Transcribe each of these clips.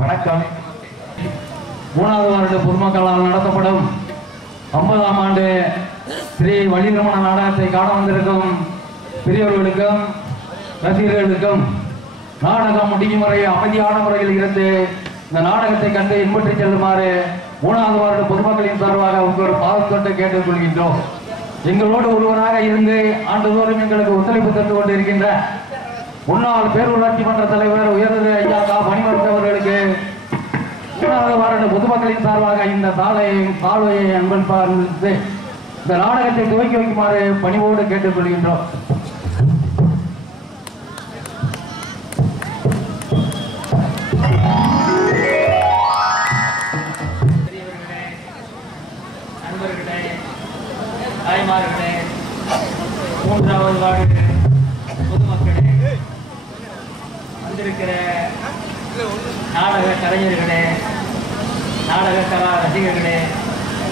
வணக்கம். மூணாவது வார்டு பொதுமக்களால் நடத்தப்படும் 50ஆம் ஆண்டு ஸ்ரீ வள்ளிரமண நாடகத்தை காண வந்திருக்கும் பெரியவர்களுக்கும் ரசிகர்களுக்கும் நாடகம் முடியும் வரை அமைதியான முறையில் இருந்து இந்த நாடகத்தை கண்டு இன்பற்றி செல்லுமாறு மூணாவது வார்டு பொதுமக்களின் சார்பாக உங்கள் பாதம் தொட்டு கேட்டுக்கொள்கின்றோம். எங்களோடு ஒருவராக இருந்து ஆண்டுதோறும் எங்களுக்கு ஒத்துழைப்பு தந்து கொண்டிருக்கின்ற முன்னாள் பேரூராட்சி மன்ற தலைவர் உயர்ந்த ஐயா கா பணிமருத்து அவர்களுக்கு மூணாவது வார்டு பொதுமக்களின் சார்பாக இந்த சால்வையை அன்பன் பார்த்து இந்த நாடகத்தை துவக்கி வைக்குமாறு பணிவோடு கேட்டுக்கொள்கின்றோம். தாய்மார்களே, மூன்றாவது வார்டு பொதுமக்களே, வந்திருக்கிற நாடக கலைஞர்களே, நாடக கலா ரசிகர்களே,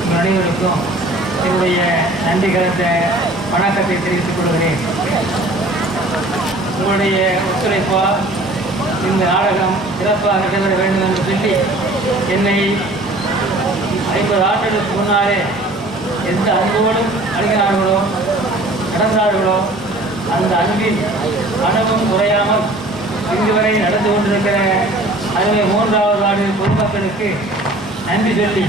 உங்கள் அனைவருக்கும் என்னுடைய நன்றி கலந்த வணக்கத்தை தெரிவித்துக் கொள்கிறேன். உங்களுடைய ஒத்துழைப்பால் இந்த நாடகம் சிறப்பாக நடைபெற வேண்டும் என்று சொல்லி என்னை 50 ஆண்டுகளுக்கு முன்னாலே எந்த அன்போடும் அணுகினார்களோ நடந்தார்களோ அந்த அன்பின் அணுவும் குறையாமல் இன்று வரை நடந்து கொண்டிருக்கிற அதுவே 3வது வார்டு பொதுமக்களுக்கு நன்றி சொல்லி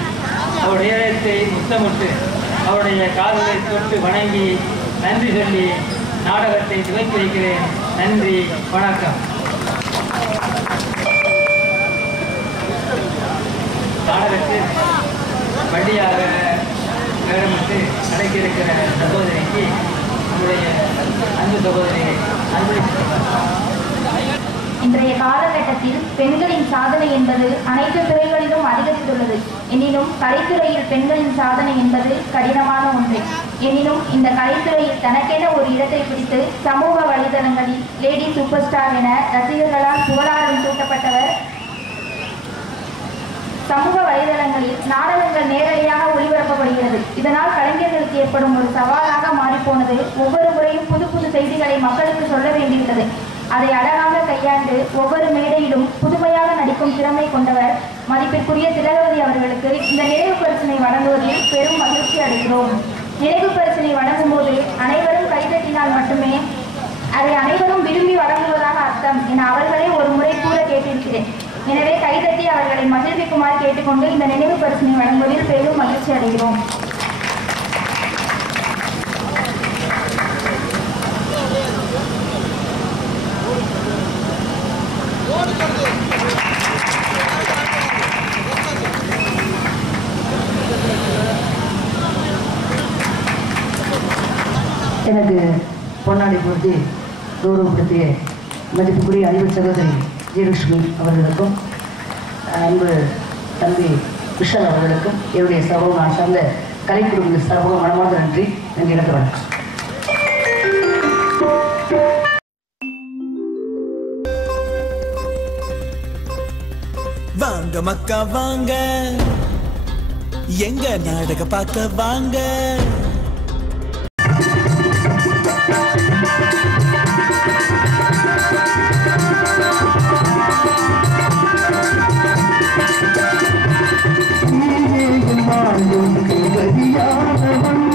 அவருடைய இதயத்தை முத்தமிட்டு அவருடைய காதலை தொட்டு வணங்கி நன்றி சொல்லி நாடகத்தை துவக்கி வைக்கிறேன். நன்றி, வணக்கம். நாடகத்தில் வண்டியாக வேடமிட்டு நடக்க இருக்கிற சகோதரிக்கு நம்முடைய அன்பு சகோதரி இன்றைய காலகட்டத்தில் பெண்களின் சாதனை என்பது அனைத்து துறைகளிலும் அதிகரித்துள்ளது. எனினும் கலைத்துறையில் பெண்களின் சாதனை என்பது கடினமான ஒன்று. எனினும் இந்த கலைத்துறையில் தனக்கென ஒரு இடத்தை பிடித்து சமூக வலைதளங்களில் லேடி சூப்பர் ஸ்டார் என ரசிகர்களால் புகழாரம் சூட்டப்பட்டவர். சமூக வலைதளங்களில் நாடகங்கள் நேரடியாக ஒளிபரப்பப்படுகிறது. இதனால் கலைஞர்களுக்கு ஏற்படும் ஒரு சவாலாக மாறிப்போனது. ஒவ்வொரு முறையும் புது புது செய்திகளை மக்களுக்கு சொல்ல வேண்டியுள்ளது. அதை அழகாக கையாண்டு ஒவ்வொரு மேடையிலும் புதுமையாக நடிக்கும் திறமை கொண்டவர் மதிப்பிற்குரிய திலகவதி அவர்களுக்கு இந்த நினைவு பரிசினை வழங்குவதில் பெரும் மகிழ்ச்சி அடைகிறோம். நினைவு பரிசினை வழங்கும் போது அனைவரும் கைதட்டினால் மட்டுமே அதை அனைவரும் விரும்பி வழங்குவதாக அர்த்தம் என அவர்களே ஒரு முறை கூட கேட்டிருக்கிறேன். எனவே கைதட்டி அவர்களை மகிழ்விக்குமாறு கேட்டுக்கொண்டு இந்த நினைவு பரிசினை வழங்குவதில் பெரும் மகிழ்ச்சி அடைகிறோம். எனக்கு பொன்னாடி பொருத்தி கௌரவப்படுத்திய மதிப்புக்குரிய அன்பு சகோதரி ஜெயலட்சுமி அவர்களுக்கும் அன்பு தம்பி விஷால் அவர்களுக்கும் என்னுடைய சபகம் நான் சார்ந்த கலைக்குழுவின் சபகம் மனமார்ந்த நன்றி. எனக்கு வணக்கம். வாங்க மக்கா வாங்க, எங்க நாடக பார்க்க வாங்க. நதியானவன்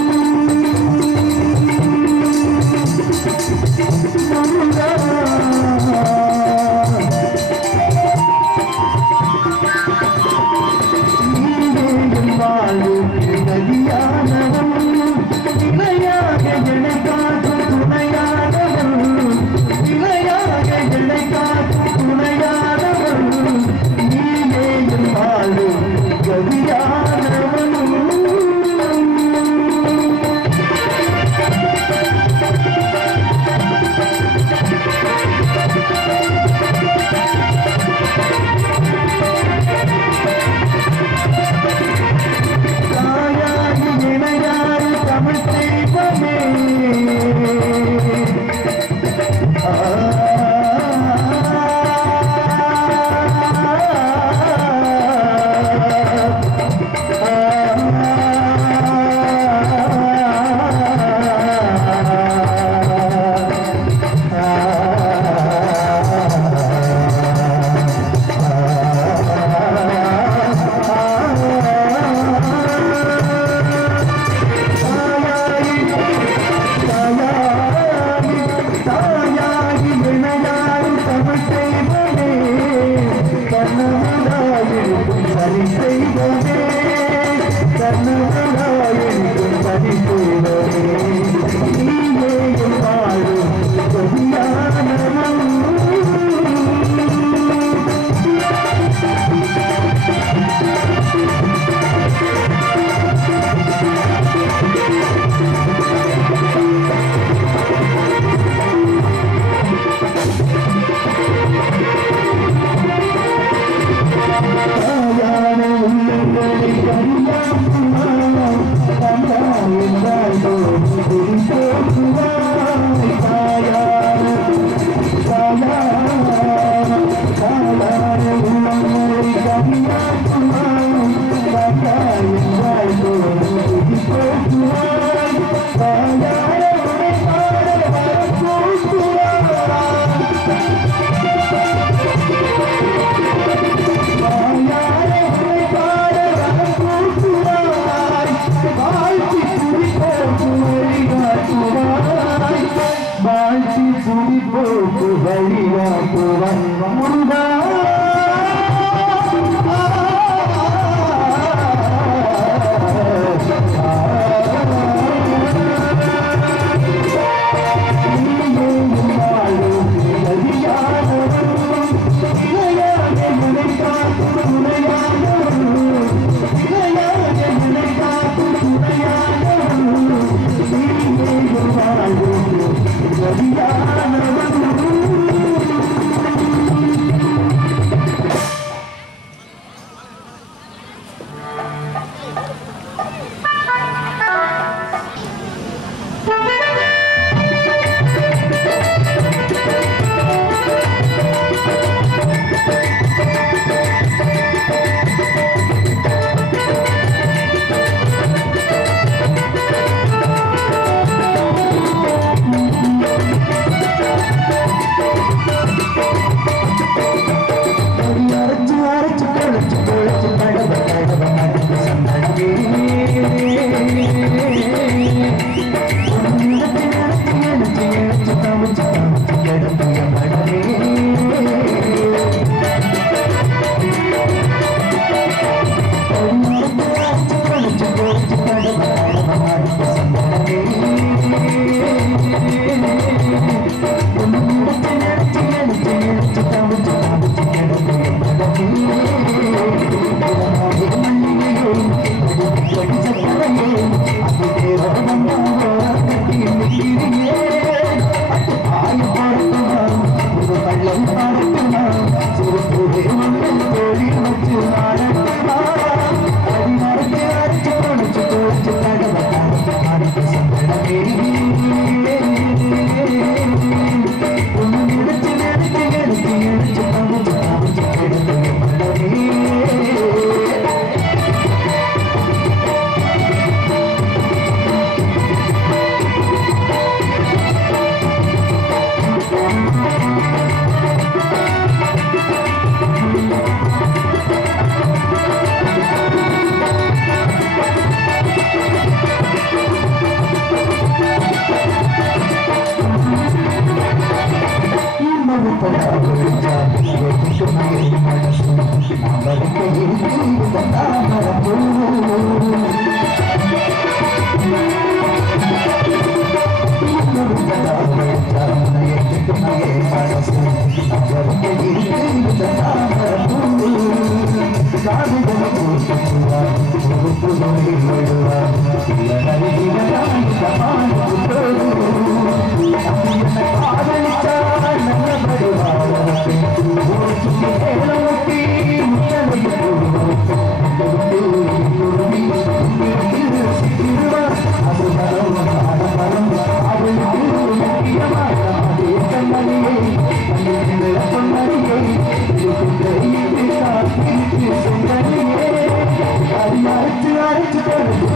Thank you.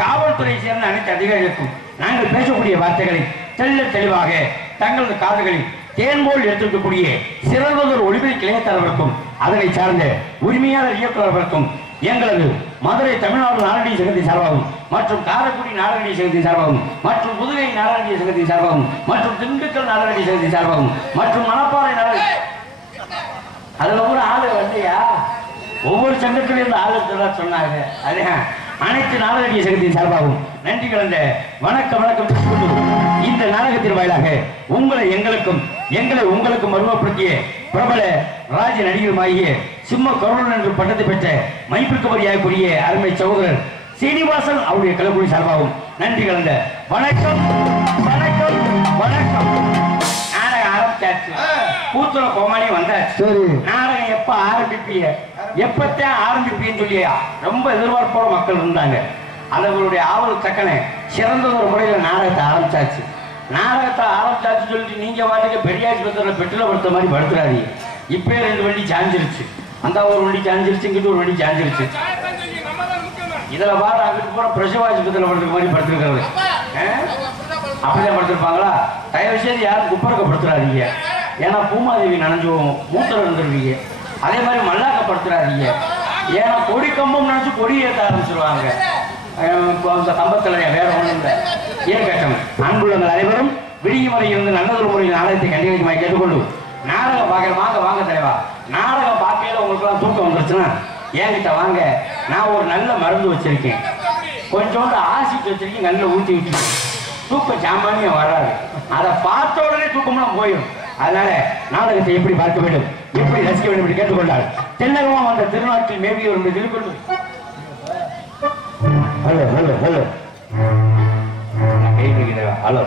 காவல்துறை சேர்ந்த அனைத்து அதிகாரிகளுக்கும் நாங்கள் பேசக்கூடிய வார்த்தைகளை தெளிவாக தங்களது காதுகளில் தேன் போல் எடுத்திருக்கக்கூடிய சிறந்ததொரு ஒளிபெறி கிளையத்தாளர்களுக்கும் அதனை சார்ந்த உரிமையாளர் இயக்குநர்களுக்கும் எங்களது மதுரை தமிழ்நாடு நாடக சங்கத்தின் சார்பாகவும் மற்றும் காரைக்குடி நாடக சங்கத்தின் சார்பாகவும் மற்றும் புதுகை நாடக சங்கத்தின் சார்பாகவும் மற்றும் திண்டுக்கல் நாடக சங்கத்தின் சார்பாகவும் மற்றும் மணப்பாறை நாடக அதுல ஒரு ஆளு வந்தியா ஒவ்வொரு சங்கத்திலும் இருந்த ஆளுக்கு சொன்னாங்க அதே அனைத்து நாடக சங்கத்தின் சார்பாகவும் நன்றி கலந்த வணக்கம் இந்த நாடகத்தின் வாயிலாக உங்களை உங்களுக்கும் அறிமுகப்படுத்திய பிரபல ராஜ நடிகருமாகிய சிம்ம கருணன் என்று பட்டத்தை பெற்ற மதிப்பிற்குரிய அருமை சகோதரர் சீனிவாசன் அவருடைய கலைக்குழு சார்பாகவும் நன்றி கலந்த வணக்கம். நாடகம் ஆரம்பிச்சாச்சு, கூத்துல கோமாளி வந்தாச்சு. நாடகம் எப்ப ஆரம்பிப்பீங்க எப்பத்தான் ஆரம்பிப்பீன்னு சொல்லியா ரொம்ப எதிர்பார்ப்போட மக்கள் இருந்தாங்க. அவர்களுடைய ஆவல் தக்கன சிறந்த ஒரு முறையில் நாடகத்தை ஆரம்பிச்சாச்சு சொல்லிட்டு நீங்க வாட்டுக்கு பெரியாஸ்பத்திரியில் பெட்ரோல் படுத்த மாதிரி படுத்துறாதீங்க. இப்பே 2 வண்டி சாஞ்சிருச்சு, அந்த ஒரு வண்டி சாஞ்சிருச்சு, இங்கிட்ட ஒரு வண்டி சாஞ்சிருச்சு. இதுல பாரு அங்கிட்டு போற பிரசவ ஆஸ்பத்திரியில் படுத்துற மாதிரி படுத்துருக்கிறது அப்படிதான் படுத்திருப்பாங்களா? தயவு செய்து யாரும் குப்பரக்கப்படுத்துறாதீங்க. ஏன்னா பூமாதேவி நனைஞ்சுவோம், மூத்தர் இருந்துருவீங்க. அதே மாதிரி மல்லாக்கப்படுத்துறாதீங்க. ஏன்னா கொடி கம்பம் நினைச்சு கொடி ஏற்ற ஆரம்பிச்சிருவாங்க. கம்பத்துல வேற ஒண்ணும் இல்லை. ஏன் கேட்டோம் அன்புள்ளங்கள் அனைவரும் விடியுமறை இருந்து நல்லதொரு முறையில் நாடகத்தை கண்டிப்பாக கேட்டுக்கொண்டு நாடகம் பார்க்க வாங்க தலைவா. நாடகம் பார்க்கையில உங்களுக்கு எல்லாம் தூக்கம் வந்துருச்சுன்னா என்கிட்ட வாங்க. நான் ஒரு நல்ல மருந்து வச்சிருக்கேன், கொஞ்சோண்டு ஆசிட் வச்சிருக்கேன், நல்ல ஊற்றி விட்டுருக்கேன். தூக்கம் சாமானியம் வராது, அதை பார்த்த உடனே தூக்கம்லாம் போயிடும். அதனால நாடகத்தை எப்படி பார்க்க வேண்டும், எப்படி ரசிக்க வேண்டும் என்று கேட்டுக்கொண்டால் தென்னகமா வந்த திருநாட்டில் மேவியோர் என்று திருக்கொண்டு ஹலோ ஹலோ ஹலோ ஹலோ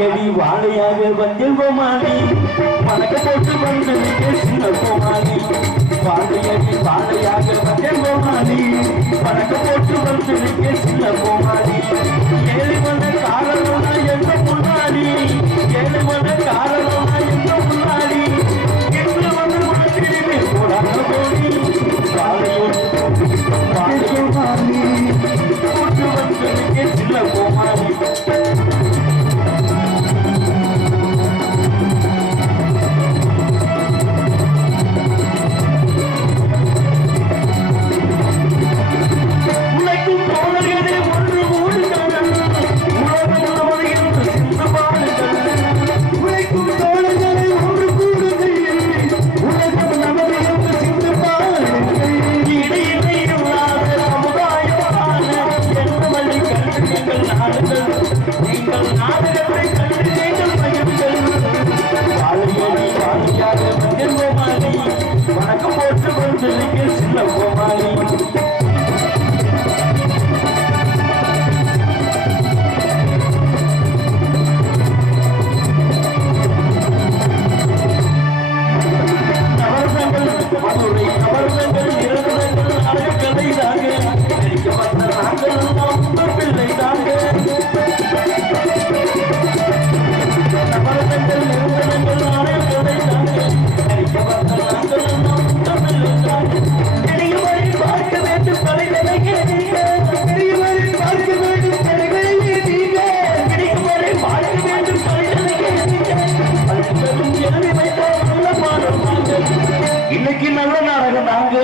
வாழையடி வாழையாக வந்தேன் கோமாளி மணக்க போட்டு வந்து சின்ன கோமாளி வாழையடி வாழையாக வந்தேன் கோமாளி மணக்க போட்டு வந்து சின்ன கோமாளி ஏழு மண காரணம்னா எந்த முன்னாடி ஏழு மண காரணம்னா எந்த முன்னாடி என்று வந்து உணர்த்திடுமே போடாத போடி வாழையோடு வாழையோடு போட்டு வந்து சின்ன கோமாளி வணக்கம் போட்டு வந்து சின்ன கோமாளி இன்னைக்கு நல்ல நாடகம் நாங்க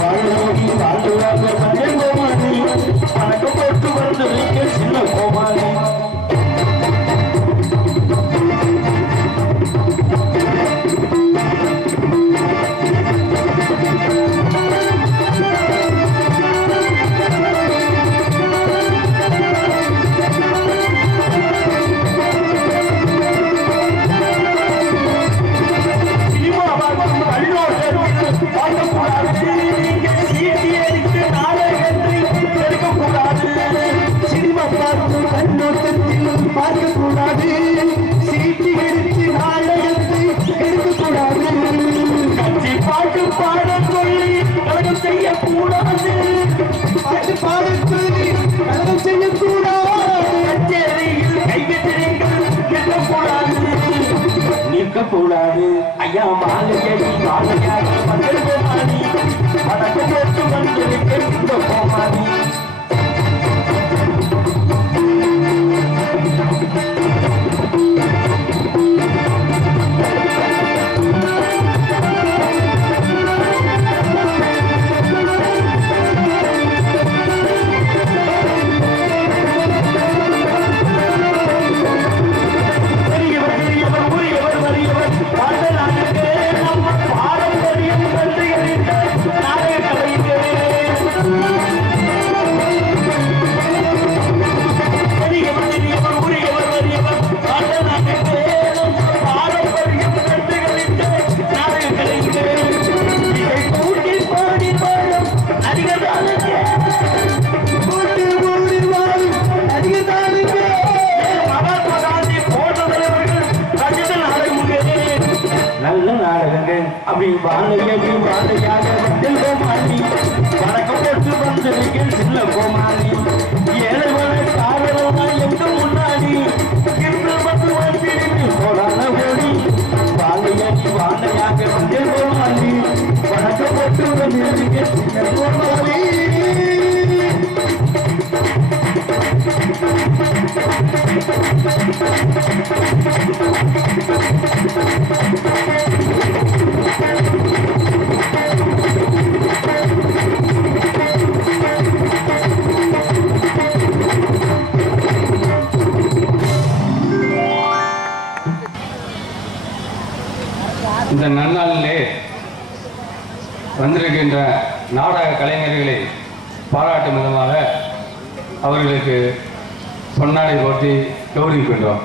வாழ்வோடி வாழ்வாங்க மஞ்சள் கோமாளி வணக்கம் போட்டு வந்து சின்ன கோமாளி பார்க்கக்கூடாது சீட்டி எடுத்து நாடகத்தை எடுக்கக்கூடாது பாட்டு பாட சொல்லி கழகம் செய்யக்கூடாது பாட்டு பாட சொல்லி கழகம் செய்யக்கூடாது கச்சேரியில் கைவிட்டீர்கள் நிற்கக்கூடாது ஐயா மாலையடி மாலையாக மகள் கோமாளி வணக்கம் போட்டு வந்திருக்க இந்த கோமாளி அப்படி வாழையடி வாழையாக வந்தல் கோமாளி வணக்கம் போட்டு வந்திருக்கேன் சின்ன கோமாளி ஏழை மலை காரணமா எங்க முன்னாடி என்று வந்து வந்திருந்து போடான ஓடி வாழையடி வாழையாக வந்தல் கோமாளி வணக்கம் போட்டு வந்திருக்கேன் சின்ன கோமாளி இந்த நன்னாளிலே வந்திருக்கின்ற நாடக கலைஞர்களை பாராட்டும் விதமாக அவர்களுக்கு பொன்னாடை போட்டி கௌரவிக்கின்றோம்.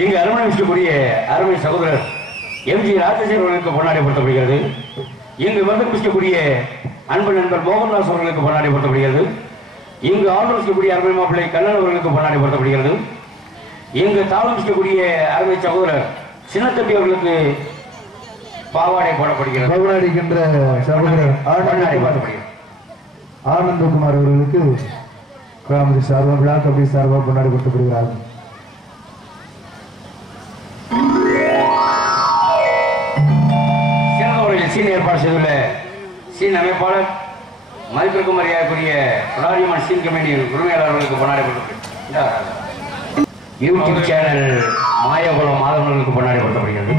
இங்கு அரவணைக்கக்கூடிய அருமை சகோதரர் எம்ஜி ராஜசேகர் அவர்களுக்கு பொன்னாடை போட்டப்படுகிறது. இங்கு வந்து மிக்கக்கூடிய அன்பு நண்பர் மோகன்தாஸ் அவர்களுக்கு பொன்னாடை போட்டப்படுகிறது. இங்கு ஆலோசிக்கக்கூடிய அருமை மாப்பிள்ளை கண்ணன் அவர்களுக்கு பொன்னாடை போர்த்தப்படுகிறது. இங்கு தாளமிக்கக்கூடிய அருமை சகோதரர் சின்னத்தம்பி அவர்களுக்கு பாவாடை போடப்படுகிறது. பவுனாடிக்கின்ற சகோதரர் ஆனந்தகுமார் அவர்களுக்கு கிராமத்து சார்பாக விழா கபடி சார்பாக கொண்டாடி கொடுக்கப்படுகிறார்கள். சீன் ஏற்பாடு செய்துள்ள சீன் அமைப்பாளர் மதிப்பிற்கும் மரியாதைக்குரிய பிடாரியம்மன் சீன் கமிட்டியின் உரிமையாளர்களுக்கு கொண்டாடி கொடுக்கப்படுகிறது. யூடியூப் சேனல் மாயகுலம் மாதவர்களுக்கு கொண்டாடி கொடுக்கப்படுகிறது.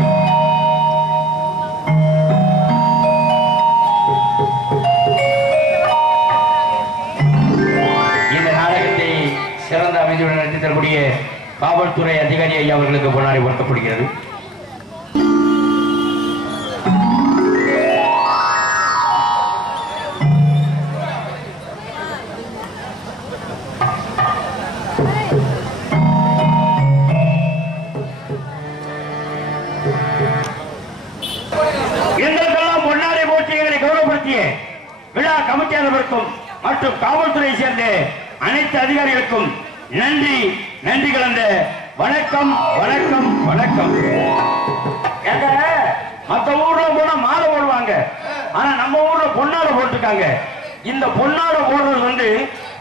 இந்த நாடகத்தை சிறந்த அமைதியுடன் நடத்தி தரக்கூடிய காவல்துறை அதிகாரி ஐயா அவர்களுக்கு கொண்டாடி கொடுக்கப்படுகிறது. விழா கமிட்டியாளர்களுக்கும் மற்றும் காவல்துறையை சேர்ந்த அனைத்து அதிகாரிகளுக்கும் நன்றி நன்றி கலந்த வணக்கம் வணக்கம் வணக்கம். மற்ற ஊர்ல போனா மாலை போடுவாங்க, ஆனா நம்ம ஊர்ல பொன்னாடை போட்டுருக்காங்க. இந்த பொன்னாடை போடுறது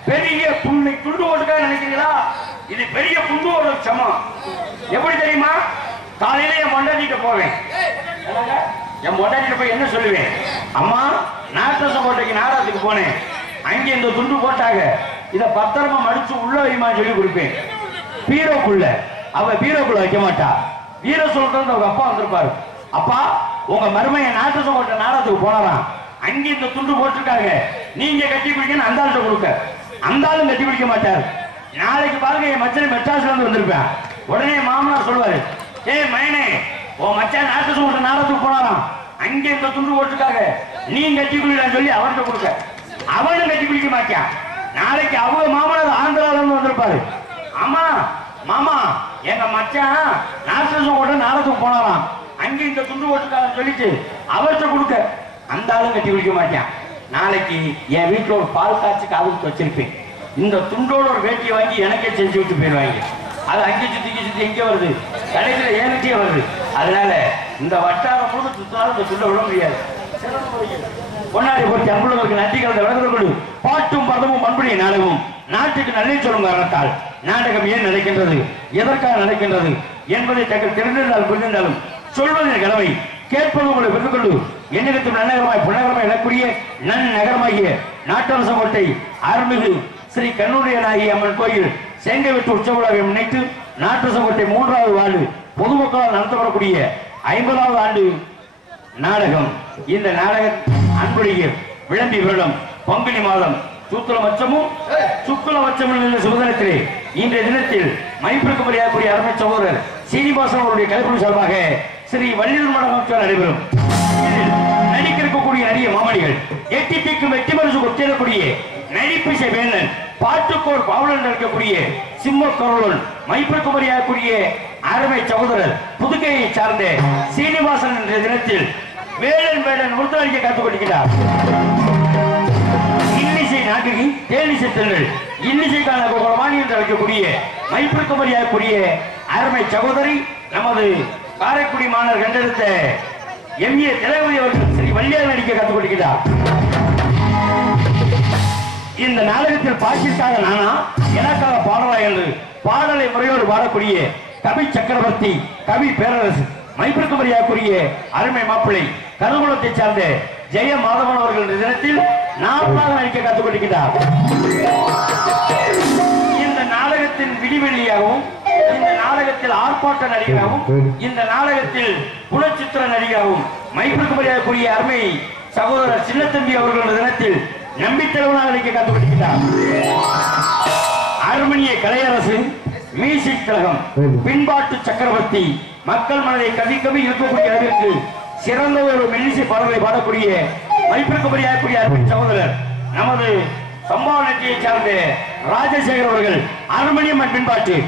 பெரிய துண்டு போட்டுக்காக நினைக்கிறீங்களா? இது பெரிய புண்டோட சமம். எப்படி தெரியுமா? காலையில என் மொண்டாட்டிட்ட போவேன், என் மொண்டாட்டிட்ட போய் என்ன சொல்லுவேன், அம்மா நாட்டசோட்டைக்கு நாடகத்துக்கு போனேன், அங்க இந்த துண்டு போட்டாங்க, இத பத்திரமா மடிச்சு உள்ள வைமா சொல்லி கொடுப்பேன். பீரோக்குள்ள அவ பீரோக்குள்ள வைக்க மாட்டா. வீர சொல்றது அவங்க அப்பா வந்திருப்பாரு, அப்பா உங்க மருமைய நாட்டசோட்டை நாடகத்துக்கு போனாராம், அங்க இந்த துண்டு போட்டிருக்காங்க, நீங்க கட்டி பிடிக்கன்னு அந்த ஆள்கிட்ட கொடுக்க. அந்த ஆளும் கட்டி பிடிக்க மாட்டார். நாளைக்கு பாருங்க என் மச்சனை மெட்ராஸ்ல இருந்து வந்திருப்பேன். உடனே மாமனார் சொல்லுவாரு, ஏய் மயனே உன் மச்சான் நாட்டசோட்டை நாடகத்துக்கு போனாராம், அங்க இந்த துண்டு போட்டிருக்காங்க, நீ கட்டி குளிக்கலாம் சொல்லி அவர்கிட்ட கொடுக்க. அவனும் கட்டி குளிக்க மாட்டான். நாளைக்கு அவங்க மாமனார் ஆந்திரால இருந்து வந்திருப்பாரு, ஆமா மாமா எங்க மச்சான் நாட்டசோட்டை நாடகத்துக்கு போனாராம், அங்க இந்த துண்டு போட்டிருக்காங்க சொல்லிட்டு அவர்கிட்ட கொடுக்க. அந்த ஆளும் கட்டி குளிக்க மாட்டான். நாளைக்கு என் வீட்டுல ஒரு பால் காய்ச்சி காதுக்கு வச்சிருப்பேன், இந்த துண்டோட ஒரு வேட்டியை வாங்கி எனக்கே செஞ்சு விட்டு போயிடுவாங்க. அது அங்கே சுத்தி எங்க வருது, கடைசியில ஏங்கிட்டே வருது. அதனால இந்த வட்டாரம் முழுக்க சுத்தினாலும் இந்த துண்டை விட முடியாது. பொன்னாடி போட்டு அன்புள்ளவருக்கு நன்றி கலந்த விளக்கத்தோடு பாட்டும் பதமும் பண்புடைய நாடகமும் நாட்டுக்கு நல்ல சொல்லும் காரணத்தால் நாடகம் ஏன் நடக்கின்றது, எதற்காக நடக்கின்றது என்பதை தங்கள் தெரிந்திருந்தாலும் புரிந்திருந்தாலும் சொல்வதின் கடமை, கேட்பது உங்களை பெற்றுக்கொண்டு எண்ணகத்தும் நன்னகரமாய் புன்னகரமாய் எழக்கூடிய நன்னகரமாகிய நாட்டரசங்கோட்டை அருள்மிகு ஸ்ரீ கண்ணூரியனாகிய அம்மன் கோயில் செங்கவெட்டு உற்சவ விழாவை முன்னிட்டு நாட்டரசங்கோட்டை 3வது வார்டு பொதுமக்களால் நடத்தப்படக்கூடிய 50வது ஆண்டு நாடகம். இந்த நாடக அன்புடைய விளம்பி வருடம் பங்குனி மாதம் சூத்திரமச்சமும் சுக்குலமச்சமும் என்ற சுதந்திரத்திலே இன்றைய தினத்தில் மைப்பிற்கு மரியாதைக்குரிய அருமை சகோதரர் சீனிவாசன் அவருடைய கலைக்குழு சார்பாக ஸ்ரீ வள்ளியூர் மண்டபத்தில் நடைபெறும். நடிக்க இருக்கக்கூடிய நடிகை மாமணிகள், எட்டி தீக்கும் வெட்டி மனசு ஒத்திடக்கூடிய நடிப்பிசை வேந்தன், பாட்டுக்கோர் பாவலன் இருக்கக்கூடிய சிம்ம கருளன், மைப்பிற்கு மரியாதைக்குரிய அருமை சகோதரர் புதுகையை சார்ந்த சீனிவாசன் என்ற தினத்தில் வேடன் வேடன் விருத்தளிக்க காத்துக் கொண்டிருக்கிறார். இன்னிசை நாட்டிகி தேனிசை தென்றல் இன்னிசைக்கான குரமானி என்று அழைக்கக்கூடிய மைப்பிற்கு மரியாதைக்குரிய அருமை சகோதரி நமது காரைக்குடி மாணவர் கண்டெடுத்த எம்ஏ திலகவதி அவர்கள் ஸ்ரீ வள்ளியார் நடிக்க காத்துக் கொண்டிருக்கிறார். இந்த நாடகத்தில் பாக்கிற்காக நானா எனக்காக பாடலா என்று பாடலை முறையோடு பாடக்கூடிய கவி சக்கரவர்த்தி கவி பேரரசு மைப்பிற்கு மரியாதைக்குரிய அருமை மாப்பிள்ளை கருகுலத்தை சார்ந்த ஜெய மாதவன் அவர்கள் தினத்தில் 4வது நடிக்க காத்துக் கொண்டிருக்கிறார். இந்த நாடகத்தின் விடிவெள்ளியாகவும், இந்த நாடகத்தில் ஆர்ப்பாட்ட நடிகராகவும், இந்த நாடகத்தில் குணச்சித்திர நடிகராகவும் மைப்பிற்கு மரியாதைக்குரிய அருமை சகோதரர் சின்னத்தம்பி அவர்கள் தினத்தில் நம்பித்தலைவனாக நடிக்க காத்துக் கொண்டிருக்கிறார். அருமணிய கலையரசு மியூசிக் கழகம் பின்பாட்டு சக்கரவர்த்தி மக்கள் மனதை கவி கவி இருக்கக்கூடிய அளவிற்கு சிறந்த ஒரு மெல்லிசை பாடல்களை பாடக்கூடிய மைப்பிற்கு மரியாதைக்குரிய அருமை சகோதரர் நமது சம்பவ நட்டியை சார்ந்த ராஜசேகர் அவர்கள் அருமணியம் பின்பாட்டு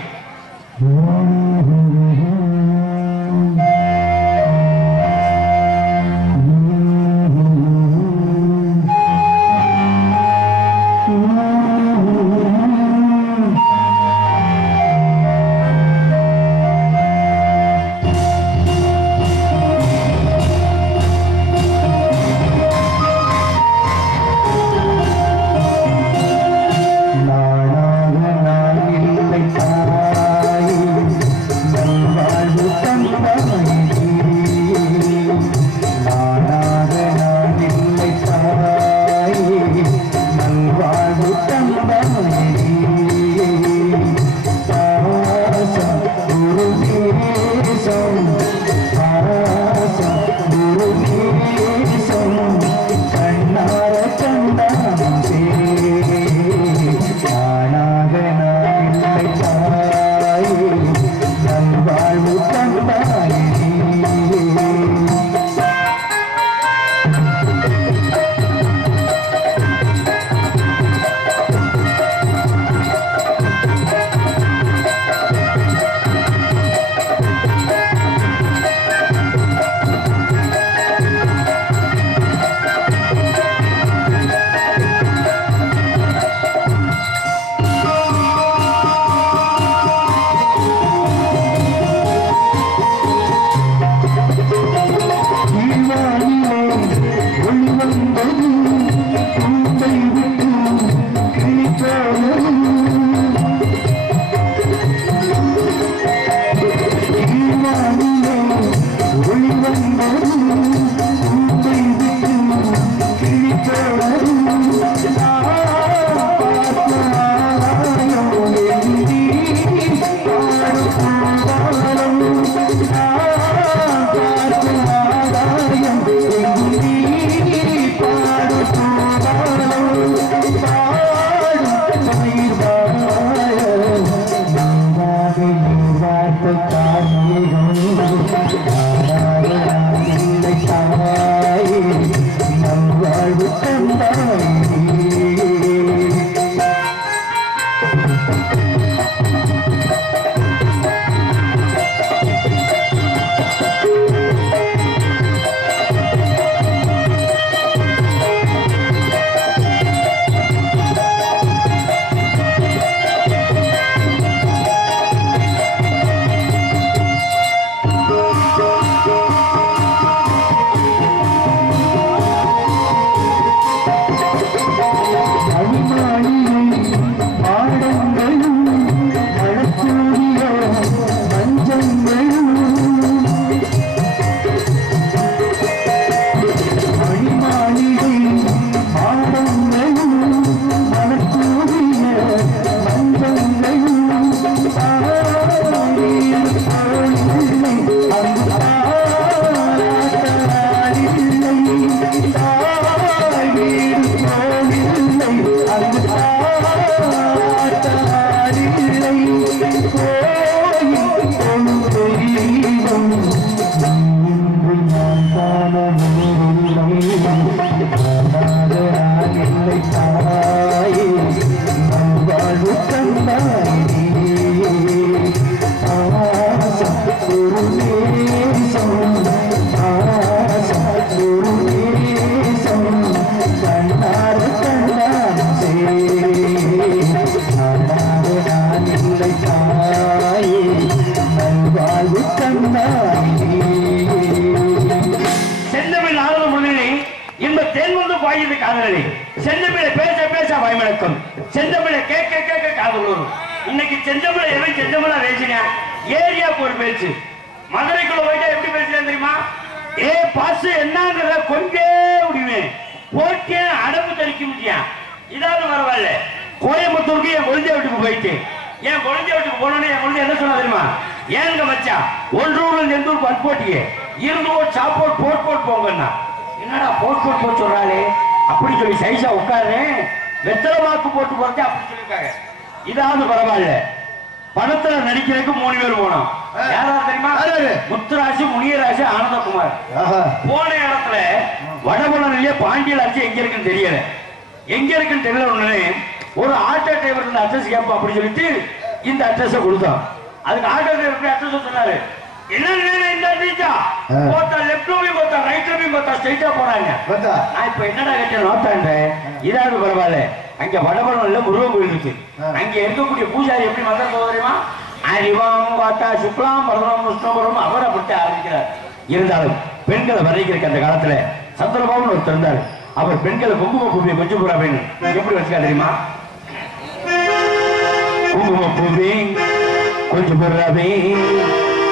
இன்னைக்கு செந்தமிழ எவன் செந்தமிழா பேசினா ஏரியாவுக்கு ஒரு பேச்சு, மதுரைக்குள்ள போயிட்டா எப்படி பேசுறேன் தெரியுமா? ஏ பாசு என்னங்கிறத கொஞ்சம் முடியுவேன் போட்டே அடப்பு தரிக்க முடியும். இதாவது பரவாயில்ல. கோயம்புத்தூருக்கு என் கொழுந்த வீட்டுக்கு போயிட்டு என் கொழுந்த வீட்டுக்கு போனோன்னு என் கொழுந்த என்ன சொன்னா தெரியுமா? ஏங்க மச்சா ஒன்றூர்ல நெந்தூர் பண்போட்டியே இருந்து ஒரு சாப்போட் போட் போங்கன்னா, என்னடா போட் சொல்றாளே அப்படி சொல்லி சைஸா உட்காரு வெத்தலை மாக்கு போட்டு போறது அப்படி சொல்லிருக்காங்க. இதாவது பரவாயில்ல. படத்துல நடிக்கிறதுக்கு 3 பேர் போனோம். யாரா தெரியுமா? முத்துராஜ், முனியராஜ், ஆனந்தகுமார். போன இடத்துல வடபழனிலே பாண்டியல் அரிசி எங்க இருக்குன்னு தெரியல. எங்க இருக்குன்னு தெரியல. உடனே ஒரு ஆட்டோ டிரைவர் இந்த அட்ரஸ் கேட்போம் அப்படி சொல்லிட்டு இந்த அட்ரஸை கொடுத்தோம். அதுக்கு ஆட்டோ டிரைவர் அட்ரஸ் சொன்னாரு. என்ன இந்த அட்ரஸா போத்தா லெஃப்ட்லயும் போத்தா ரைட்லயும் போத்தா ஸ்ட்ரைட்டா போறாங்க. நான் இப்ப என்னடா கேட்ட நோட்டான்றேன். இதாவது பரவாயில்ல. அங்க வடபழனில முருகன் கோயில் இருக்கு. அங்க இருக்கக்கூடிய பூஜாரி எப்படி மந்திரம் சொல்ல தெரியுமா? அறிவாம் வாட்டா சுக்லாம் பரதம் விஷ்ணுபுரம் அவர் அப்படித்தான் ஆரம்பிக்கிறார். இருந்தாலும் பெண்களை வர்ணிக்கிறதுக்கு அந்த காலத்துல சந்திரபாபுன்னு ஒருத்தர் இருந்தார். அவர் பெண்களை குங்கும பூவியை கொஞ்சம் பூரா வேணும் எப்படி வச்சுக்கா தெரியுமா? குங்கும பூவே கொஞ்சம் பொருளாவே,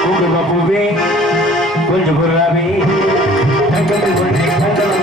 குங்கும பூவே கொஞ்சம் பொருளாவே, தங்கத்தில் கொண்டே கண்டனம்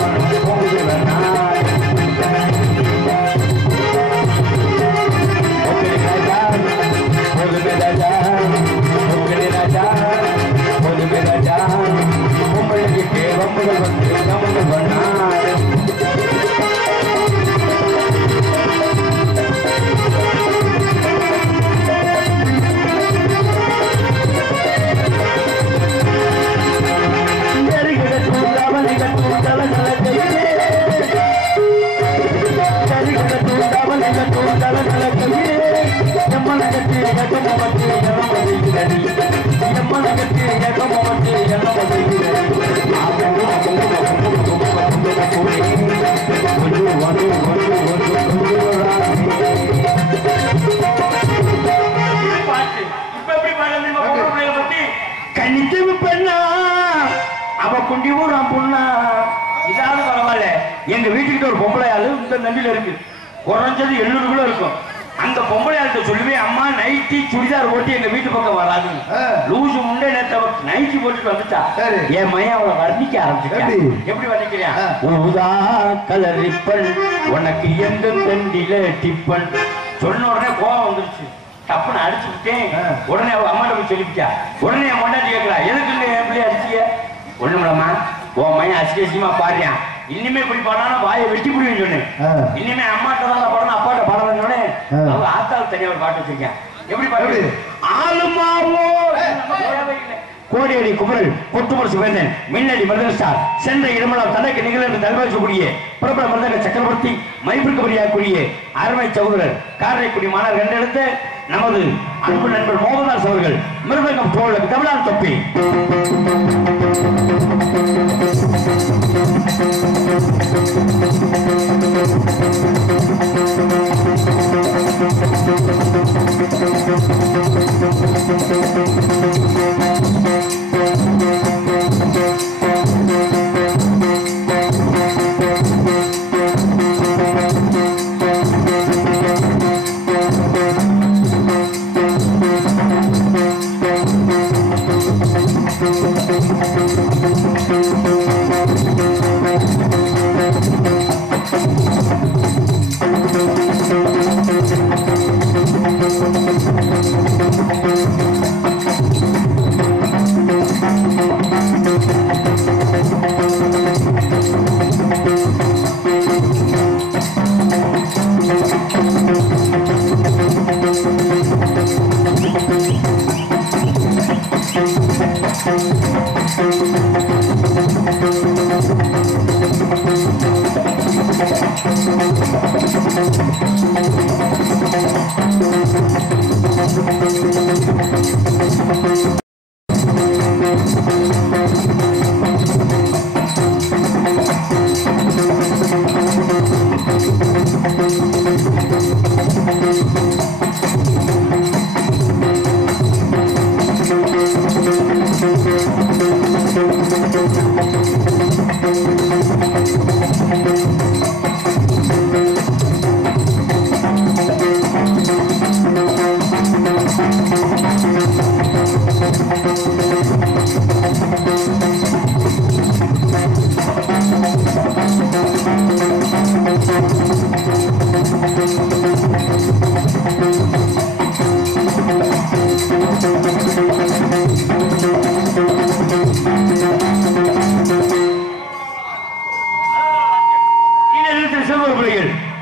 குண்டி ஊராம் பொண்ணா. இதாவது பரவாயில்ல. எங்க வீட்டுக்கிட்ட ஒரு பொம்பளையாளு இந்த நண்டில இருக்கு. குறைஞ்சது 700 கிலோ இருக்கும். அந்த பொம்பளையாள்கிட்ட சொல்லுவேன், அம்மா நைட்டி சுடிதார் ஓட்டி எங்க வீட்டு பக்கம் வராது. லூசு முண்டை நேற்று நைட்டி போட்டுட்டு வந்துட்டா. என் மையம் அவளை வர்ணிக்க ஆரம்பிச்சுட்டா. எப்படி வர்ணிக்கிறேன்? ஊதா கலர் ரிப்பன் உனக்கு எந்த தண்டில டிப்பன் சொன்ன உடனே கோவம் வந்துருச்சு. தப்புன்னு அடிச்சு விட்டேன். உடனே அவ அம்மாட்ட போய் சொல்லிவிட்டா. உடனே என் மொண்டாட்டி கேட்கிறா, எதுக்கு என் பிள்ளைய அடிச்சிய? ஒண்ணுமிடமா உன் மையன் அசிகசியமா பாடுறான். இனிமே இப்படி பாடானா வாயை வெட்டி புடிவேன்னு சொன்னேன். இனிமே அம்மாட்ட தான் பாடணும் அப்பாட்ட பாடணும்னு சொன்னேன். அவங்க ஆத்தாள் தனியா ஒரு பாட்டு வச்சிருக்கேன். எப்படி பாடு? ஆளுமாவோ கோடியடி குமரல் கொத்துமரசு வேந்தன் மின்னடி மருதன் ஸ்டார் சென்ற இடமெல்லாம் தனக்கு நிகழ் என்று தல்வாசக்கூடிய பிரபல மருதக சக்கரவர்த்தி மதிப்பிற்குரிய அருமை சகோதரர் காரைக்குடி மாநகர் கண்டெடுத்து நமது அன்பு நண்பர் மோகன்தாஸ் அவர்கள் மிருதங்கம் தோல் தமிழால் தொப்பி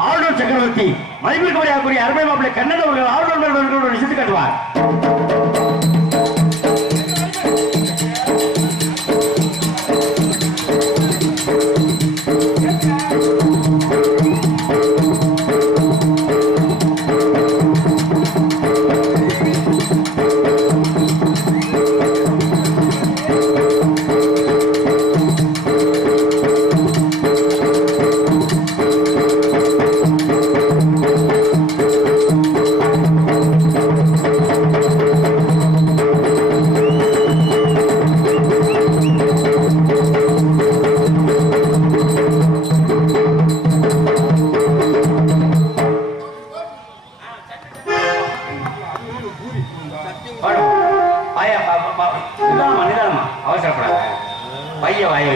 ஆளுநர் சக்கரவர்த்தி மதிப்பிற்குரிய அருமை மாப்பிள்ளை கண்ணன் அவர்கள் ஆளுநர் விஷயத்தை காட்டுவார். அவசரப்படாத பைய வாய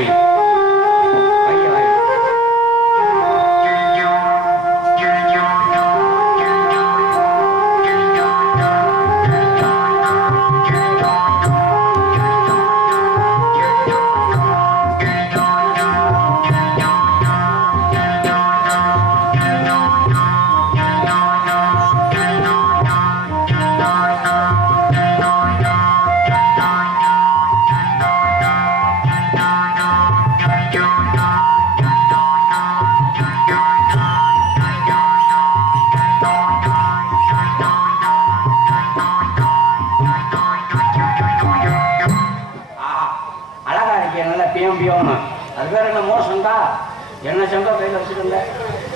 என்ன சங்கம் கையில் வச்சிருந்த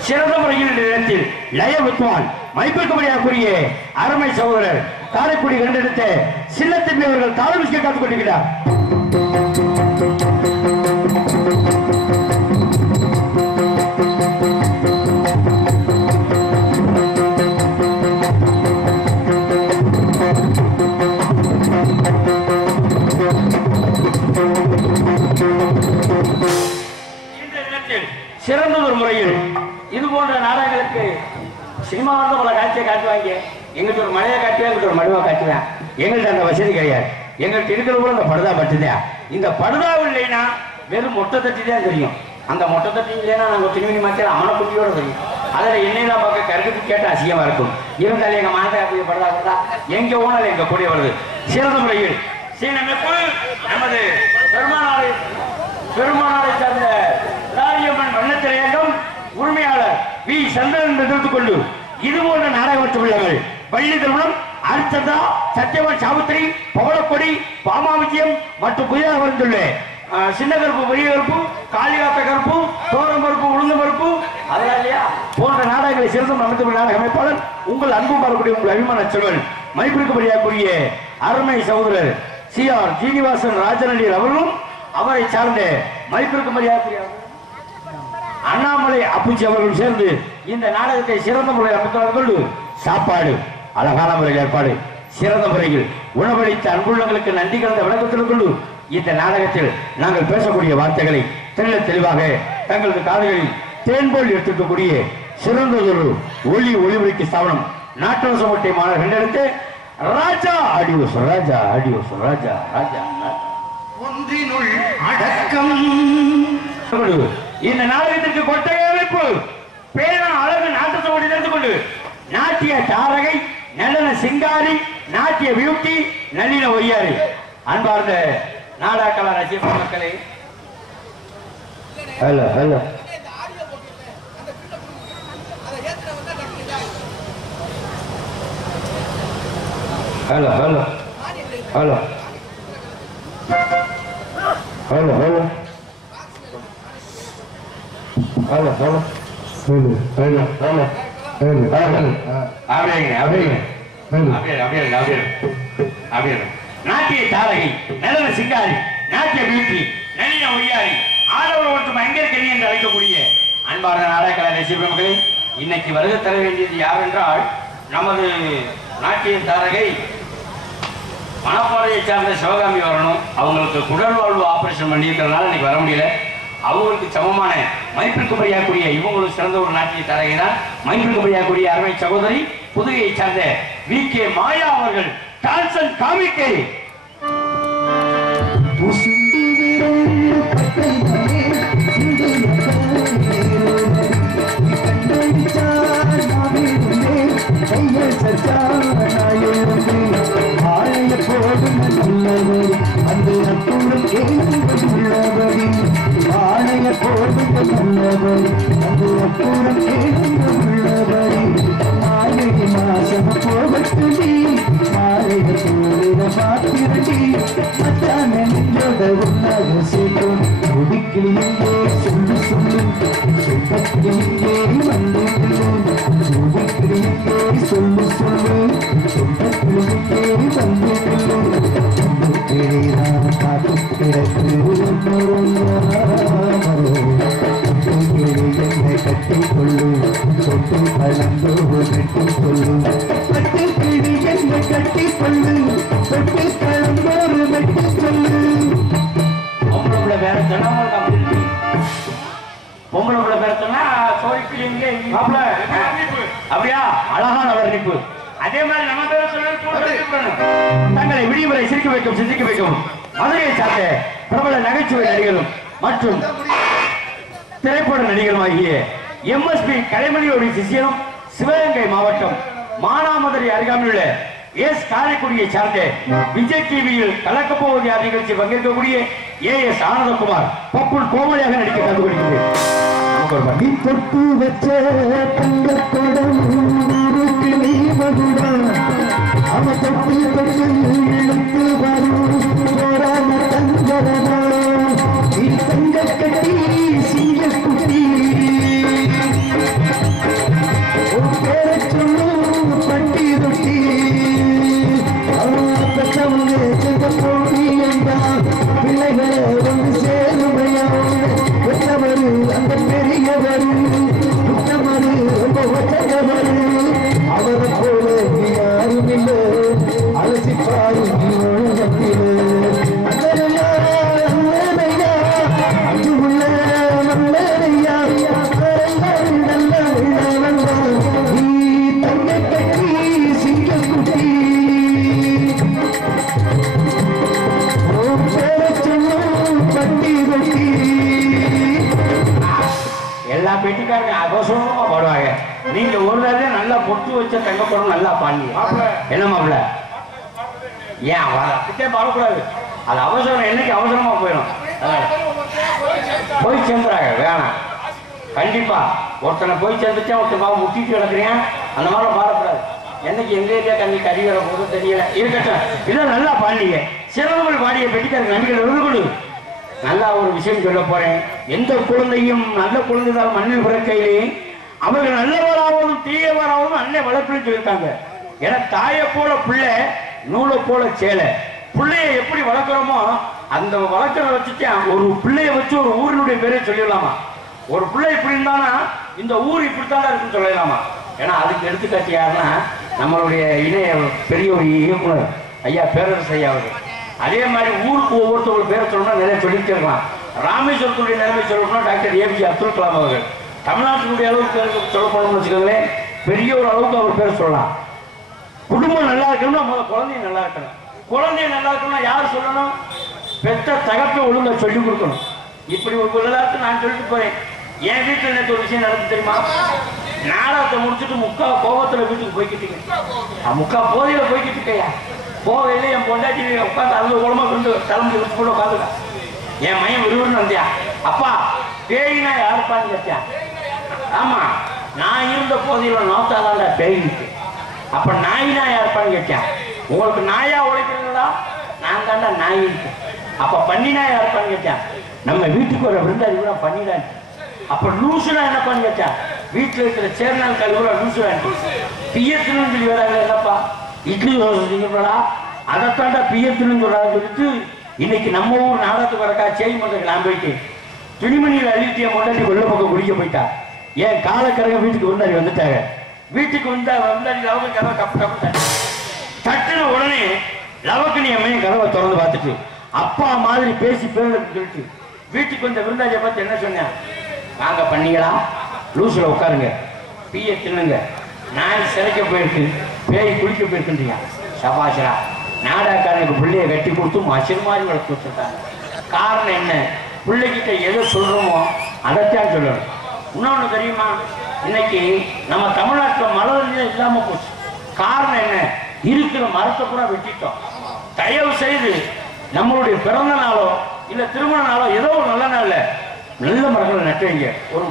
சிறந்த முறையில் நேரத்தில் லய வித்வான் மதிப்பிற்குரிய அருமை சகோதரர் காரைக்குடி கண்டெடுத்த சின்னத்தம்பி அவர்கள் தாளமிசை காத்துக் கொண்டிருக்கிறார். சிறந்த ஒரு முறையில் இது போன்ற நாடகங்களுக்கு சினிமாவில் பல காட்சியை காட்டுவாங்க. எங்கிட்ட ஒரு மழையை காட்டுவேன், எங்கிட்ட ஒரு மடுவா காட்டுவேன். எங்கள்கிட்ட அந்த வசதி கிடையாது. எங்கள்கிட்ட இருக்கிற கூட இந்த படுதா பட்டுதான். இந்த படுதா இல்லைன்னா வெறும் மொட்டை தட்டி தான் தெரியும். அந்த மொட்டை தட்டி இல்லைன்னா நாங்கள் திரும்பி மாற்றி அவனை குட்டியோட தெரியும். அதில் என்னெல்லாம் பார்க்க கருத்து கேட்டால் அசிங்கமா இருக்கும். இருந்தாலும் எங்கள் மாதா படுதா படுதா எங்க ஓனாலும் எங்க கூடிய வருது. சிறந்த முறையில் நமது பெருமானாரை சார்ந்த ராரியம்மன் வண்ணத்திரையகம் உரிமையாளர் வி சந்திரன் எதிர்த்து கொண்டு இது போன்ற நாடகமற்ற பிள்ளைகள் வள்ளி திருமணம் அர்ச்சதா சத்யவன் சாவித்திரி பவளக்கொடி பாமாவிஜயம் மற்றும் புதிதாக வந்துள்ள சின்ன கருப்பு பெரிய கருப்பு காளிகாத்த கருப்பு தோரம் பருப்பு உளுந்த பருப்பு அதெல்லாம் இல்லையா போன்ற நாடகங்களை சிறந்த நடத்த நாடக அமைப்பாளர் உங்கள் அன்பு வரக்கூடிய உங்கள் அபிமான செல்வன் மைப்பிற்குபடியாக்கூடிய அருமை சகோதரர் CR ஜீனிவாசன் ராஜனடியர் அவர்களும் அவரை சார்ந்த மைப்பிற்குபடியாக்கூடிய அண்ணாமலை அப்புச்சி அவர்களும் சேர்ந்து இந்த நாடகத்தை சிறந்த முறையில் அமைத்தார்கள். சாப்பாடு அழகான முறையில் ஏற்பாடு, சிறந்த முறையில் உணவளித்த அன்புள்ளங்களுக்கு நன்றி கலந்த விளக்கத்தில் கொண்டு இந்த நாடகத்தில் நாங்கள் பேசக்கூடிய வார்த்தைகளை தெளிவாக தங்களது காதுகளில் தேன்போல் எடுத்துக்கக்கூடிய சிறந்ததொரு ஒளிபரப்பு ஸ்தாபனம் நாட்டரசமட்டை மாணவர்கள் எடுத்து ராஜா ஆடியோஸ் ராஜா ஆடியோஸ் ராஜா ராஜா ஒன்றினுள் அடக்கம். இந்த நாடகத்திற்கு கொட்டகை அமைப்பு பேரன் அழகு நாட்டத்தோடு தெரிந்து கொண்டு நாட்டிய தாரகை நல்ல சிங்காரி நாட்டிய பியூட்டி நளின ஒய்யாரி அன்பார்ந்த நாடகக்கலா ரசிக மக்களே hello hello hello hello hello hello hello hello hello hello hello hello நாட்டிய தாரகை நல்ல சிங்காரி நாட்டிய பியூட்டி நளின ஒய்யாரி ஆடவர் மற்றும் அங்கேற்கனி என்று அழைக்கக்கூடிய அன்பார்ந்த நாடகக்கலை ரசிக மக்களே, இன்னைக்கு வருகை தர வேண்டியது யார் என்றால் நமது நாட்டிய தாரகை மணப்பாறையை சார்ந்த சிவகாமி வரணும். அவங்களுக்கு குடல் வாழ்வு ஆபரேஷன் பண்ணியிருக்கிறதுனால இன்னைக்கு வர முடியல. அவங்களுக்கு சமமான மைப்பிற்குபடியாக்கூடிய இவங்களும் சிறந்த ஒரு நாட்டிய தாரகை தான். மைப்பிற்குபடியாக்கூடிய அருமை சகோதரி புதுகையை சார்ந்த VK மாயா அவர்கள் டான்சன் காமிக்கை அப்படியா அழகான வர்ணிப்பு. அதே மாதிரி நம்ம தங்களை விடிமுறை சிரிக்க வைக்கும் சிந்திக்க வைக்கும் மதுரையை சார்ந்த பிரபல நகைச்சுவை நடிகரும் மற்றும் திரைப்பட நடிகரும் ஆகிய MSP கலைமணியோட சிஷியரும் சிவகங்கை மாவட்டம் மானாமதுரை அருகாமையில் உள்ள காரைக்குடியை சார்ந்த விஜய் டிவியில் கலக்கப் போவது யார் நிகழ்ச்சி பங்கேற்கக்கூடிய AS ஆனந்தகுமார் பப்புள் கோமலியாக நடிக்க கண்டுபிடிக்கிறது. தொட்டு வச்ச தங்கப்படம் நீ மகுடா அவன் தொட்டு தொட்டு இழுத்து வரும் போராம தங்கரமா நீ தங்க கட்டி சீய குட்டி பேர சொல்லும் பட்டி ரொட்டி அவங்க சென்ற போட்டி என்றா பிள்ளைகளை வந்து சேருமையாவோடு பெற்றவரு அந்த பெரியவரு புத்தமரு ரொம்ப ஒற்றவரு அவரை போல நீ யாரும் இல்லை அலசிப்பாரு நீ உலகத்திலே அந்தரையா அந்தரையா அங்கு உள்ள நல்லரையா நல்ல வெள்ளவந்தா நீ தங்க கட்டி சிங்க குட்டி பட்டி ரொட்டி எல்லா பெட்டிக்காரங்க அவசரமா பாடுவாங்க. நீங்க ஒரு நாளே நல்லா பொட்டு வச்ச தங்கப்படம் நல்லா பாடுங்க. என்ன மாப்பிள்ள ஏன் அப்படியே பாடக்கூடாது, அது அவசரம். என்னைக்கு அவசரமா போயிடும் போய் சேர்ந்துறாங்க வேணாம். கண்டிப்பா ஒருத்தனை போய் சேர்ந்துச்சா ஒருத்தன் பாவம் முட்டிட்டு கிடக்குறேன். அந்த மாதிரி பாடக்கூடாது. என்னைக்கு எங்க ஏரியா கண்ணி கறி வர போதும் தெரியல. இருக்கட்டும், இதான் நல்லா பாடிய சிறந்தவர்கள் பாடிய பெட்டிக்காரங்க நன்றிகள் விருது கொடு. நல்லா ஒரு விஷயம் சொல்ல போறேன். எந்த குழந்தையும் நல்ல குழந்தைதான் மண்ணில் பிறக்கையிலே அவர்கள் நல்லவராகவும் தீயவராகவும் அன்னை வளர்ப்புன்னு சொல்லியிருக்காங்க. ஏன்னா தாயை போல பிள்ளை, நூலை போல சேலை. பிள்ளைய எப்படி வளர்க்குறோமோ அந்த வளர்க்கறத வச்சுட்டு ஒரு பிள்ளைய வச்சு ஒரு ஊரினுடைய பேரை சொல்லிடலாமா? ஒரு பிள்ளை இப்படி இருந்தானா இந்த ஊர் இப்படித்தான் இருக்குன்னு சொல்லலாமா? ஏன்னா அதுக்கு எடுத்துக்காட்டு யாருன்னா நம்மளுடைய இணைய பெரிய ஒரு இயக்குனர் ஐயா பேரரசு ஐயா அவர்கள். அதே மாதிரி ஊருக்கு ஒவ்வொருத்தவங்க பேரை சொல்லணும்னா நிறைய சொல்லிட்டு இருக்கலாம். ராமேஸ்வரத்துடைய நிலைமை சொல்லணும்னா டாக்டர் ஏபிஜே அப்துல் கலாம் அவர்கள். தமிழ்நாட்டினுடைய அளவுக்கு சொல்ல போனோம்னு வச்சுக்கோங்களேன், பெரிய ஒரு அளவுக்கு அவர் பேர் சொல்லலாம். குடும்பம் நல்லா இருக்கணும்னா முதல்ல குழந்தைய நல்லா இருக்கணும். குழந்தைய நல்லா இருக்கணும்னா யார் சொல்லணும்? பெற்ற தகப்பை ஒழுங்கா சொல்லி கொடுக்கணும். இப்படி ஒரு எல்லாருக்கும் நான் சொல்லிட்டு போறேன். என் வீட்டில் எனக்கு ஒரு விஷயம் நடந்து தெரியுமா? நாடகத்தை முடிச்சுட்டு முக்கா கோபத்துல வீட்டுக்கு போய்கிட்டீங்க, முக்கா போதையில போய்கிட்டு இருக்கையா. போகையில என் பொண்டாட்டி உட்காந்து அறுபது குழம்பு கொண்டு தலைமுறை வச்சு கூட உட்காந்துக்கா. என் மையம் விரும்புன்னு வந்தியா, அப்பா பேயினா யாருப்பான்னு கேட்டியா? ஆமா, நான் இருந்த போதையில நோத்தாதான்டா பேயிருக்கு. அப்ப நாயினா யாருப்பான்னு கேட்டியா? உங்களுக்கு நாயா உழைக்கிறீங்களா? நான் தாண்டா நாய் இருக்கு. அப்ப பண்ணினா யாருப்பான்னு கேட்டியா? நம்ம வீட்டுக்கு வர விருந்தாடி கூட பண்ணிதான். அப்ப லூசுனா என்னப்பான்னு கேட்டா? வீட்டுல இருக்கிற சேர்நாள் கழுவுற லூசுதான். பியத்துன்னு சொல்லி வராங்க. என்னப்பா இட்லி தோசைங்களா? அதைத்தாண்டா பியத்துன்னு சொல்றாங்க சொல்லிட்டு இன்னைக்கு நம்ம ஊர் நாடகத்துக்கு வரக்கா சேஞ்ச் பண்றதுக்கு நான் போயிட்டு துணிமணியில் அள்ளிட்டிய முன்னாடி வெள்ள பக்கம் குடிக்க போயிட்டா. ஏன் காலக்கரங்க வீட்டுக்கு விருந்தாடி வந்துட்டாங்க. வீட்டுக்கு வந்தா விருந்தாடி லவக்கு கதவை கப்பு கப்பு தட்டுன உடனே லவக்கு என் மையன் கதவை திறந்து பார்த்துட்டு அப்பா மாதிரி பேசி பேருக்கு சொல்லிட்டு வீட்டுக்கு வந்த விருந்தாளியை பார்த்து என்ன சொன்னேன்? வாங்க பண்ணீங்களா, லூசுல உட்காருங்க, பீய தின்னுங்க, நாய் சிறைக்க போயிருக்கு, பேய் குளிக்க போயிருக்குன்றீங்க. சபாஷரா, நாடகக்காரனுக்கு பிள்ளைய கட்டி கொடுத்து மசிறு மாதிரி வளர்த்து வச்சிருக்காங்க. காரணம் என்ன? பிள்ளைகிட்ட எதை சொல்றோமோ அதைத்தான் சொல்லணும். இன்னொன்னு தெரியுமா? இன்னைக்கு நம்ம தமிழ்நாட்டில் மலர்ந்தே இல்லாம போச்சு. காரணம் என்ன? இருக்கிற மரத்தை கூட வெட்டிட்டோம். தயவு செய்து நம்மளுடைய பிறந்த நாளோ இல்ல திருமண நாளோ ஏதோ ஒரு நல்ல நாள்ல நல்ல மரங்களை நட்டு வைங்க. ஒரு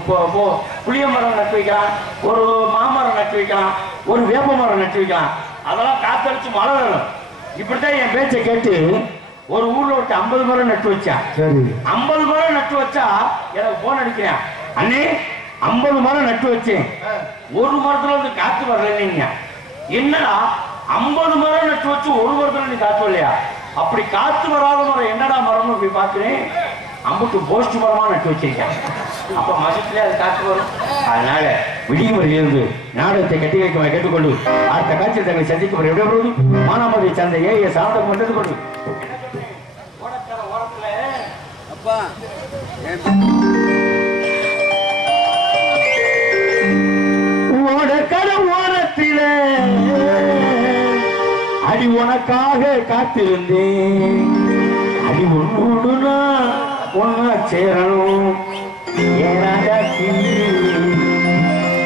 புளிய மரம் நட்டு வைக்கலாம், ஒரு மாமரம் நட்டு வைக்கலாம், ஒரு வேப்ப மரம் நட்டு வைக்கலாம். அதெல்லாம் காத்தடிச்சு மழை வேணும். இப்படித்தான் என் பேச்சை கேட்டு ஒரு ஊர்ல விட்டு 50 மரம் நட்டு வச்சேன். 50 மரம் நட்டு வச்சா எனக்கு போன் அடிக்கிறேன், அண்ணே 50 மரம் நட்டு வச்சேன், ஒரு மரத்துல வந்து காத்து வரல. என்னடா 50 மரம் நட்டு வச்சு ஒரு மரத்துல நீ காத்து வரலையா? அப்படி காத்து வராத மரம் என்னடா மரம்னு அப்படி பாக்குறேன். 50 போஸ்ட் மரமா நட்டு வச்சிருக்கேன். அப்ப மசத்திலே அது காத்து வரும். அதனால விடிமுறையிலிருந்து நாடகத்தை கட்டி வைக்க கேட்டுக்கொண்டு அடுத்த காட்சியில் தங்களை சந்திக்க விடைபெறுவது மானாமதை சார்ந்த ஏஐ சாந்தம் கொண்டது கொண்டு ஓரத்துல அப்பா ஓடக்கட ஓரத்தில அடி உனக்காக காத்திருந்தேன். அடி ஒன்னோடுனா ஒன்னா சேரணும்.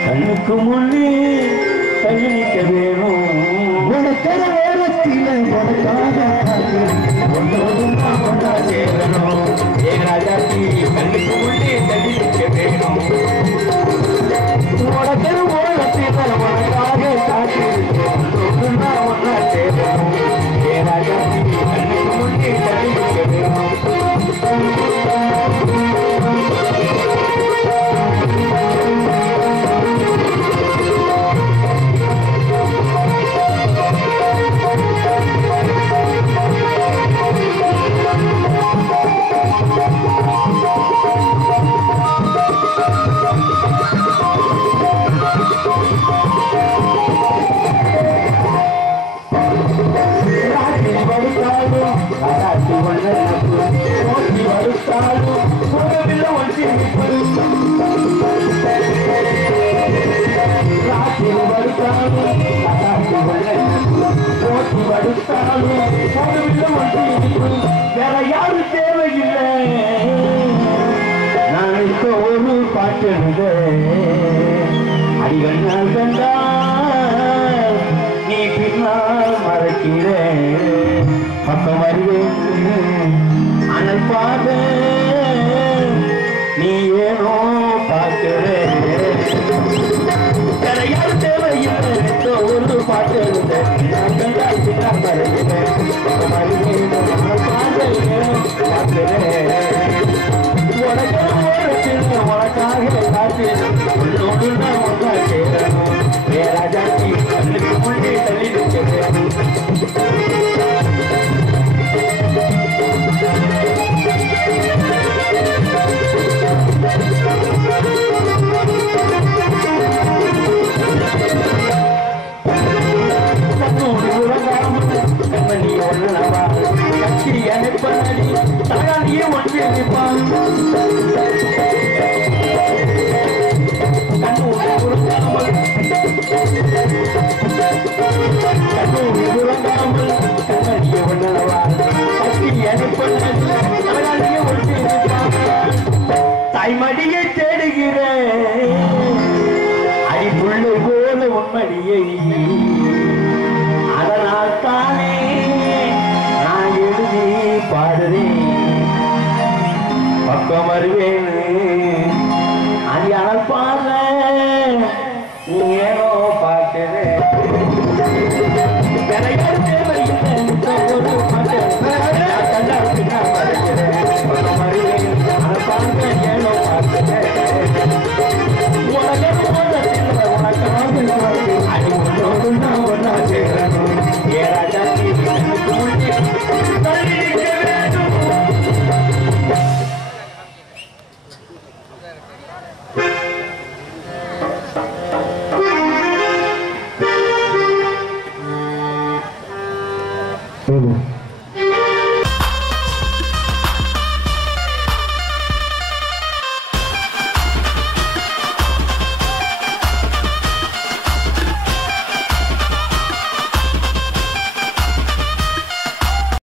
கண்ணுக்கு முன்னே தள்ளி நிற்க வேணும். உனக்கட ஓரத்தில உனக்காக ஒன்னோடுனா ஒன்னா சேரணும். ஏராஜாத்தி கண்ணுக்கு முன்னே தள்ளி நிற்க வேணும். உனக்கட ஓரத்தில உனக்காக காத்திருந்தேன். ஒன்னா ஒன்னா சேரணும். ஏராஜாத்தி கண்ணுக்கு முன்னே தள்ளி நிற்க வேணும். வேற யாரும் தேவையில்லை. நான் இப்போ ஒரு பாட்டு அடிகள் கண்டா நீ பின்னால் மறக்கிறேன். பக்கம் வருவேன் அனல் பாத நீ ஏனோ பார்க்கிறேன். எடுப்பனடி தகாதியே ஒன்று நிற்பான் கண்ணூரை உறங்காமல் கண்ணடிய ஒன்றவா கட்டி எடுப்பனடி தகாதியே ஒன்று நிற்பான் தாய்மடியை தேடுகிறேன் அடி புள்ளை போல உன்மடியை